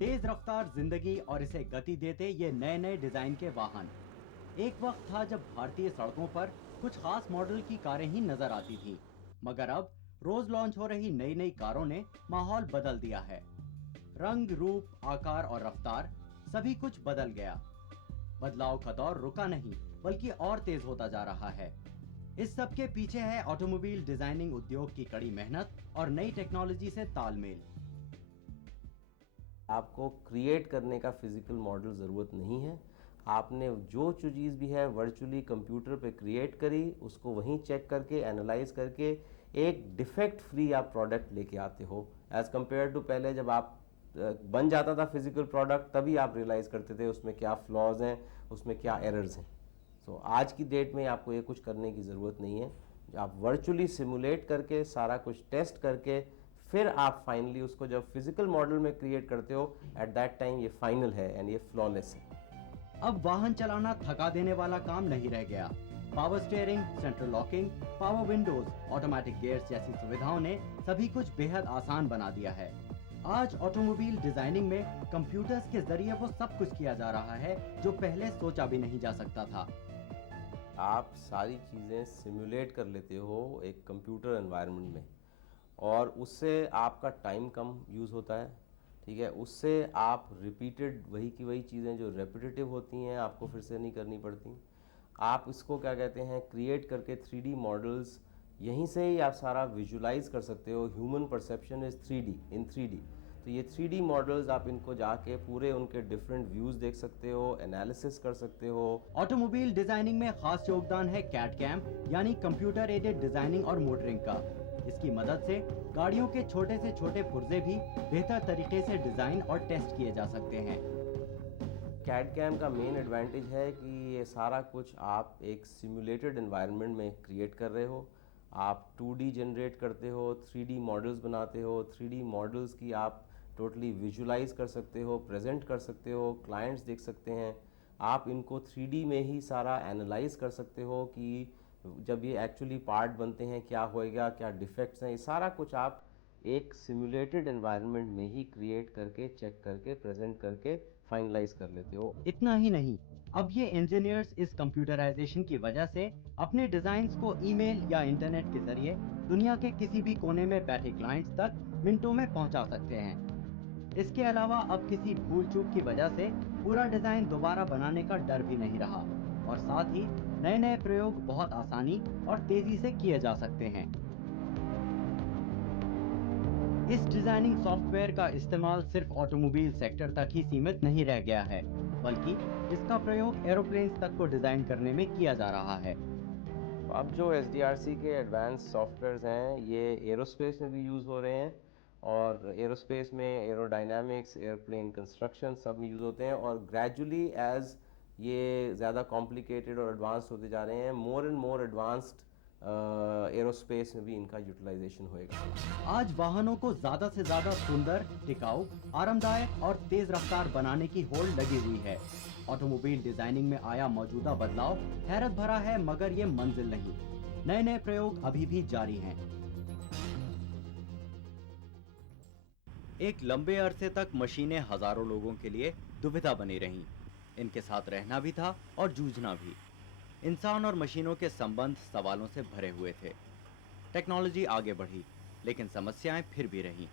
तेज रफ्तार जिंदगी और इसे गति देते ये नए नए डिजाइन के वाहन। एक वक्त था जब भारतीय सड़कों पर कुछ खास मॉडल की कारें ही नजर आती थी, मगर अब रोज लॉन्च हो रही नई नई कारों ने माहौल बदल दिया है। रंग, रूप, आकार और रफ्तार सभी कुछ बदल गया। बदलाव का दौर रुका नहीं, बल्कि और तेज होता जा रहा है। इस सब के पीछे है ऑटोमोबाइल डिजाइनिंग उद्योग की कड़ी मेहनत और नई टेक्नोलॉजी से तालमेल। आपको क्रिएट करने का फिजिकल मॉडल ज़रूरत नहीं है। आपने जो चीज़ भी है वर्चुअली कंप्यूटर पे क्रिएट करी, उसको वहीं चेक करके एनालाइज करके एक डिफेक्ट फ्री आप प्रोडक्ट लेके आते हो, एज कम्पेयर टू पहले जब आप बन जाता था फिजिकल प्रोडक्ट, तभी आप रियलाइज़ करते थे उसमें क्या फ्लॉज हैं, उसमें क्या एरर्स हैं। सो आज की डेट में आपको ये कुछ करने की ज़रूरत नहीं है। आप वर्चुअली सिमुलेट करके सारा कुछ टेस्ट करके फिर आप फाइनली उसको जब फिजिकल मॉडल में क्रिएट करते हो, एट दैट टाइम ये फाइनल है एंड ये फ्लॉलेस है। अब वाहन चलाना थका देने वाला काम नहीं रह गया। Power steering, central locking, power Windows, automatic gears जैसी सुविधाओं ने सभी कुछ बेहद आसान बना दिया है। आज ऑटोमोबाइल डिजाइनिंग में कंप्यूटर्स के जरिए वो सब कुछ किया जा रहा है जो पहले सोचा भी नहीं जा सकता था। आप सारी चीज़ें सिमुलेट कर लेते हो एक कंप्यूटर एनवायरनमेंट में, और उससे आपका टाइम कम यूज़ होता है। ठीक है, उससे आप रिपीटेड वही की वही चीज़ें जो रेपिटेटिव होती हैं आपको फिर से नहीं करनी पड़ती। आप इसको क्या कहते हैं, क्रिएट करके 3D मॉडल्स यहीं से ही आप सारा विजुलाइज कर सकते हो। Human perception is 3D in 3D। तो ये 3D मॉडल्स आप इनको जाके पूरे उनके डिफरेंट व्यूज़ देख सकते हो, एनालिसिस कर सकते हो। ऑटोमोबाइल डिजाइनिंग में खास योगदान है कैड कैम यानी कंप्यूटर एडेड डिजाइनिंग और मोटरिंग का। इसकी मदद से गाड़ियों के छोटे से छोटे पुर्जे भी बेहतर तरीके से डिजाइन और टेस्ट किए जा सकते हैं। कैड कैम का मेन एडवांटेज है कि ये सारा कुछ आप एक सिमुलेटेड एनवायरनमेंट में क्रिएट कर रहे हो। आप 2D जनरेट करते हो, 3D मॉडल्स बनाते हो, 3D मॉडल्स की आप टोटली विजुलाइज कर सकते हो, प्रेजेंट कर सकते हो, क्लाइंट्स देख सकते हैं। आप इनको 3D में ही सारा एनालाइज कर सकते हो कि जब ये एक्चुअली पार्ट बनते हैं क्या होएगा, क्या डिफेक्ट्स हैं। ये सारा कुछ आप एक सिमुलेटेड एनवायरनमेंट में ही क्रिएट करके, चेक करके, प्रेजेंट करके फाइनलाइज कर लेते हो। इतना ही नहीं, अब ये इंजीनियर्स इस कंप्यूटराइजेशन की वजह से अपने डिजाइन्स को ईमेल या इंटरनेट के जरिए दुनिया के किसी भी कोने में बैठे क्लाइंट्स तक मिनटों में पहुंचा सकते हैं। इसके अलावा अब किसी भूल चूक की वजह से पूरा डिजाइन दोबारा बनाने का डर भी नहीं रहा, और साथ ही नए नए प्रयोग बहुत आसानी और तेजी से किए जा सकते हैं। इस डिजाइनिंग सॉफ्टवेयर का इस्तेमाल सिर्फ ऑटोमोबाइल सेक्टर तक ही सीमित नहीं रह गया है, बल्कि इसका प्रयोग एरोप्लेन्स तक को डिजाइन करने में किया जा रहा है। अब जो SDRC के एडवांस सॉफ्टवेयर्स हैं ये एरोस्पेस में भी यूज़ हो रहे हैं, और एरोस्पेस में एरोडायनामिक्स, एयरप्लेन कंस्ट्रक्शन सब में यूज़ होते हैं। और ग्रेजुअली एज ये ज़्यादा कॉम्प्लिकेटेड और एडवांस होते जा रहे हैं, more and more advanced aerospace में भी इनका यूटिलाइजेशन होएगा। आज वाहनों को ज्यादा से ज्यादा सुंदर, टिकाऊ, आरामदायक और तेज रफ्तार बनाने की होड़ लगी हुई है। ऑटोमोबाइल डिजाइनिंग में आया मौजूदा बदलाव हैरत भरा है, मगर ये मंजिल नहीं। नए नए प्रयोग अभी भी जारी हैं। एक लंबे अरसे तक मशीनें हजारों लोगों के लिए दुविधा बनी रहीं। इनके साथ रहना भी था और जूझना भी। इंसान और मशीनों के संबंध सवालों से भरे हुए थे। टेक्नोलॉजी आगे बढ़ी, लेकिन समस्याएं फिर भी रहीं।